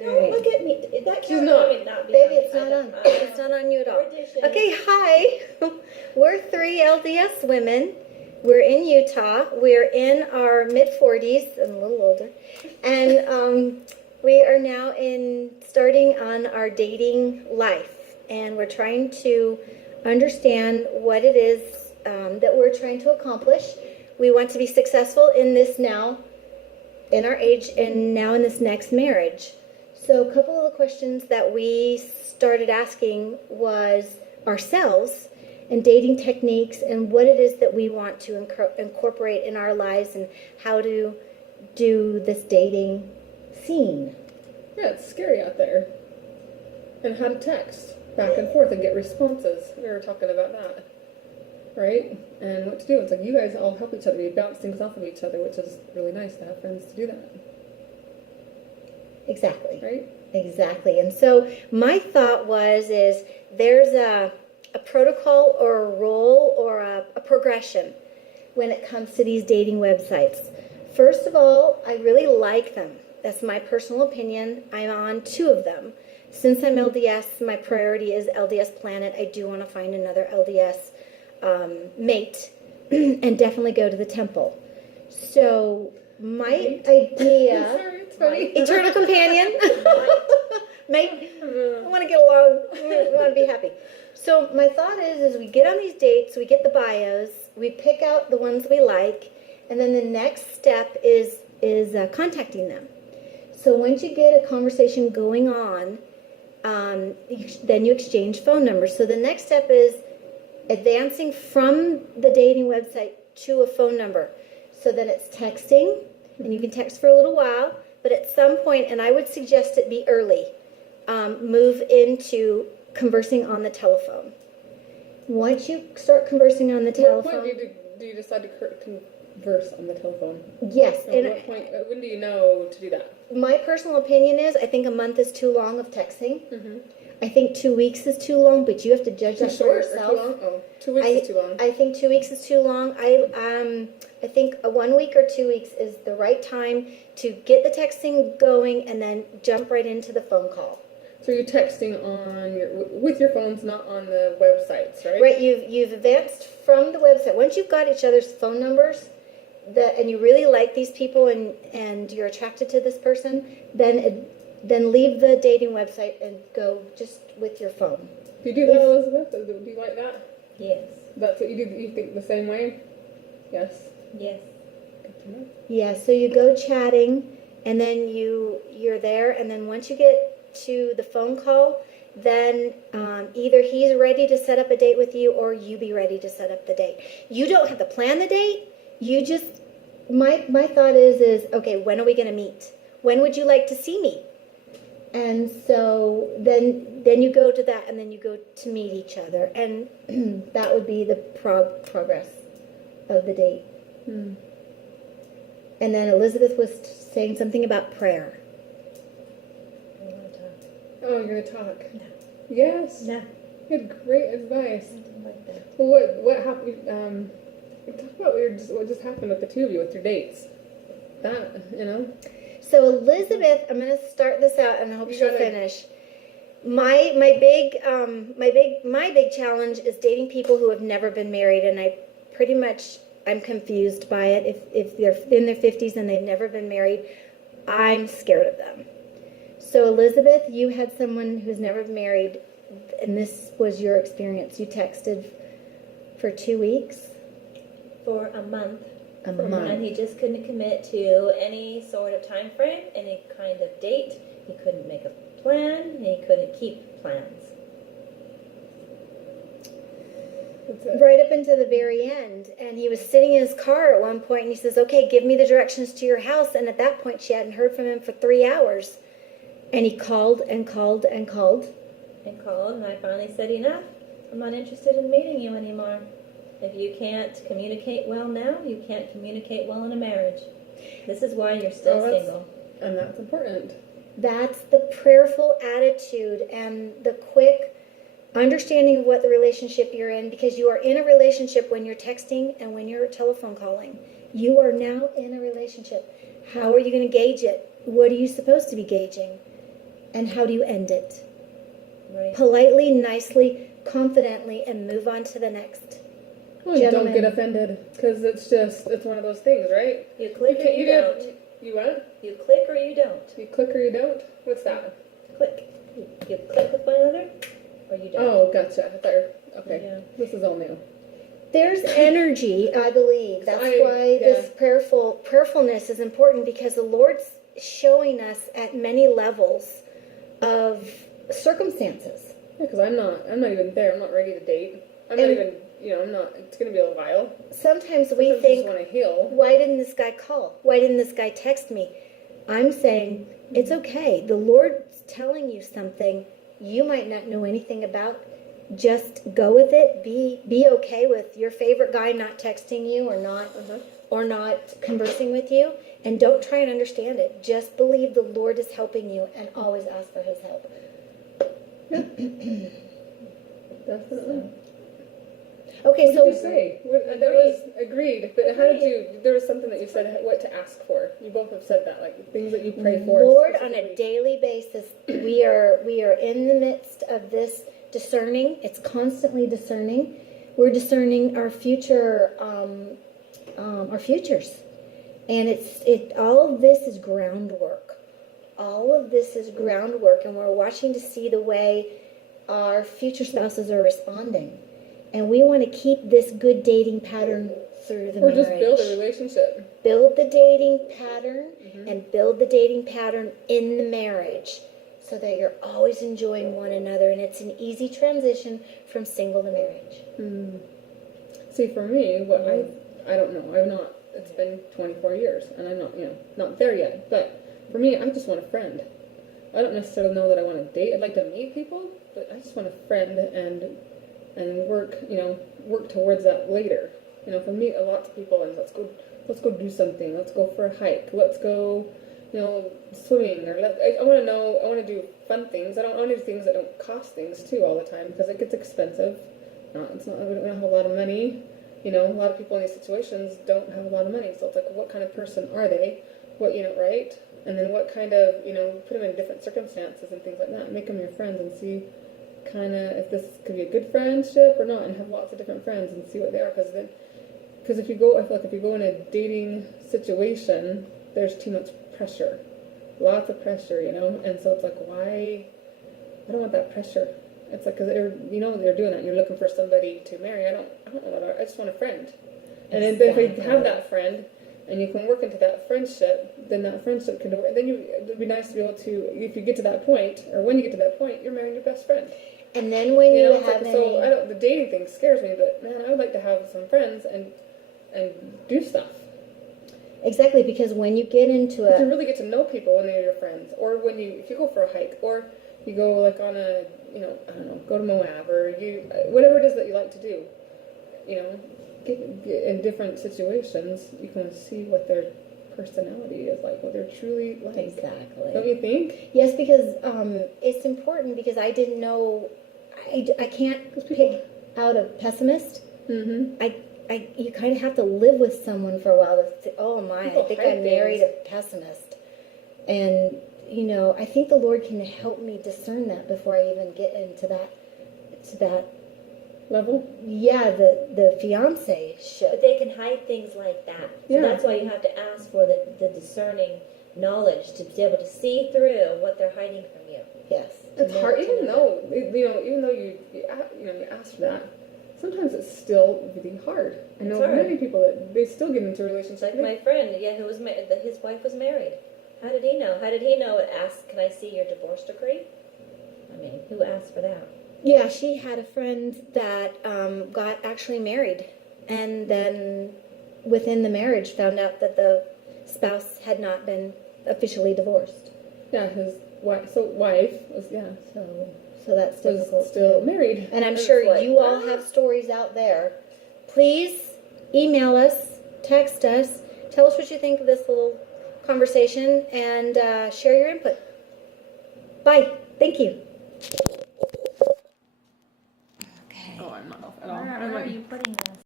Don't look at me. That She's camera not. would not be Baby, on. it's not on. It's not on you at all. Audition. Okay, hi. We're three LDS women. We're in Utah. We're in our mid-40s and a little older. And we are now starting on our dating life. And we're trying to understand what it is that we're trying to accomplish. We want to be successful in this now, in our age, and now in this next marriage. So a couple of the questions that we started asking was ourselves and dating techniques and what it is that we want to incorporate in our lives and how to do this dating scene. Yeah, it's scary out there. And how to text back and forth and get responses. We were talking about that. Right? And what to do. It's like you guys all help each other. You bounce things off of each other, which is really nice to have friends to do that. Exactly. Right? Exactly. And so my thought is there's a protocol or a role or a progression when it comes to these dating websites. First of all, I really like them. That's my personal opinion. I'm on 2 of them. Since I'm LDS, my priority is LDS Planet. I do want to find another LDS mate and definitely go to the temple. So my idea... Sorry, it's funny. Eternal companion. Mate, I want to get along. I want to be happy. So my thought is we get on these dates, we get the bios, we pick out the ones we like, and then the next step is contacting them. So once you get a conversation going on, then you exchange phone numbers. So the next step is advancing from the dating website to a phone number. So then it's texting, and you can text for a little while, but at some point, and I would suggest it be early, move into conversing on the telephone. Once you start conversing on the telephone... What point do you decide to converse on the telephone? Yes. At what point, when do you know to do that? My personal opinion is I think a month is too long of texting. Mm-hmm. I think 2 weeks is too long, but you have to judge that for yourself. Or too long? Oh, 2 weeks is too long. I think 2 weeks is too long. I think 1 week or 2 weeks is the right time to get the texting going and then jump right into the phone call. So you're texting with your phones, not on the websites, right? Right, you've advanced from the website. Once you've got each other's phone numbers, and you really like these people and you're attracted to this person, then leave the dating website and go just with your phone. Do you do that, Elizabeth? Do you like that? Yes. That's what you do? You think the same way? Yes. Yes. Good to know. Yeah, so you go chatting, and then you're there, and then once you get to the phone call, then either he's ready to set up a date with you or you be ready to set up the date. You don't have to plan the date. You just, my thought is okay, when are we going to meet? When would you like to see me? And so then you go to that, and then you go to meet each other, and that would be the progress of the date. Hmm. And then Elizabeth was saying something about prayer. Oh, you're going to talk? No. Yes? No. You had great advice. I didn't like that. Well, what happened? Talk about what just happened with the 2 of you with your dates. That, So Elizabeth, I'm going to start this out, and I hope she'll finish. My big challenge is dating people who have never been married, and I'm confused by it. If they're in their 50s and they've never been married, I'm scared of them. So Elizabeth, you had someone who's never been married, and this was your experience. You texted for 2 weeks? For a month. A month. And he just couldn't commit to any sort of time frame, any kind of date. He couldn't make a plan, and he couldn't keep plans. Right up until the very end. And he was sitting in his car at one point, and he says, okay, give me the directions to your house. And at that point, she hadn't heard from him for 3 hours. And he called and called and called. And called, and I finally said, enough. I'm not interested in meeting you anymore. If you can't communicate well now, you can't communicate well in a marriage. This is why you're still single. And that's important. That's the prayerful attitude and the quick understanding of what the relationship you're in, because you are in a relationship when you're texting and when you're telephone calling. You are now in a relationship. How are you going to gauge it? What are you supposed to be gauging? And how do you end it? Right. Politely, nicely, confidently, and move on to the next. Well, don't Gentlemen. get offended, because it's one of those things, right? You click or you don't. You what? You click or you don't. You click or you don't? What's that? Click. You click with one another or you don't. Oh, gotcha. I thought okay. Yeah. This is all new. There's energy, I believe. That's why this prayerfulness is important, because the Lord's showing us at many levels of circumstances. Yeah, because I'm not even there. I'm not ready to date. I'm not even, I'm not, it's going to be a while. Sometimes we Sometimes I think, just want to heal. why didn't this guy call? Why didn't this guy text me? I'm saying, it's okay. The Lord's telling you something you might not know anything about. Just go with it. Be okay with your favorite guy not texting you or not conversing with you, and don't try and understand it. Just believe the Lord is helping you, and always ask for His help. Definitely. Okay, What so did you say? That was agreed, but how did you? There was something that you said what to ask for. You both have said that, like things that you pray for. Lord, on a daily basis, we are in the midst of this discerning. It's constantly discerning. We're discerning our future, our futures, and all of this is groundwork. All of this is groundwork, and we're watching to see the way our future spouses are responding, and we want to keep this good dating pattern through the Or marriage. just build a relationship. Build the dating pattern, and build the dating pattern in the marriage, so that you're always enjoying one another, and it's an easy transition from single to marriage. See, for me, what I don't know. I've not. It's been 24 years, and I'm not, not there yet. But for me, I just want a friend. I don't necessarily know that I want to date. I'd like to meet people, but I just want a friend and work, work towards that later. For me, lots of people, and let's go do something. Let's go for a hike. Let's go, swimming. Or I want to do fun things. I want to do things that don't cost things too all the time, because it gets expensive. We don't have a lot of money. A lot of people in these situations don't have a lot of money. So it's like, what kind of person are they? What, right? And then what kind of, put them in different circumstances and things like that. Make them your friends and see kind of if this could be a good friendship or not, and have lots of different friends and see what they are. Because if you go in a dating situation, there's too much pressure. Lots of pressure, and so it's like, why? I don't want that pressure. It's like, because they're doing that. You're looking for somebody to marry. I don't know that. I just want a friend. And then if you have that friend, and you can work into that friendship, then that friendship can work. Then it'd be nice to be able to, if you get to that point, or when you get to that point, you're marrying your best friend. And then when you it's have like, so the dating thing scares me, but man, I would like to have some friends and do stuff. Exactly, because when you get into You can really get to know people when they're your friends, or if you go for a hike, or you go like on a, I don't know, go to Moab, or whatever it is that you like to do, get in different situations, you can see what their personality is like, what they're truly like. Exactly. Don't you think? Yes, because it's important, because I didn't know, I can't pick out a pessimist. Mm-hmm. You kind of have to live with someone for a while to think, oh my, People I think hide I married things. a pessimist. And, I think the Lord can help me discern that before I even get into that Level? Yeah, the fiance should. But they can hide things like that. So Yeah. that's why you have to ask for the discerning knowledge to be able to see through what they're hiding from you. Yes. It's hard, even though you ask for that. Sometimes it's still really hard. I know hard. many people that they still get into relationships. Like my friend, who was his wife was married. How did he know? How did he know? Ask, can I see your divorce decree? I mean, who asked for that? Yeah, she had a friend that got actually married, and then within the marriage found out that the spouse had not been officially divorced. Yeah, his wife was So that's difficult. was still married, And I'm it's sure like, you all have stories out there. Please email us, text us, tell us what you think of this little conversation, and share your input. Bye. Thank you. Okay. Oh, I'm not off at all. Where are you putting this?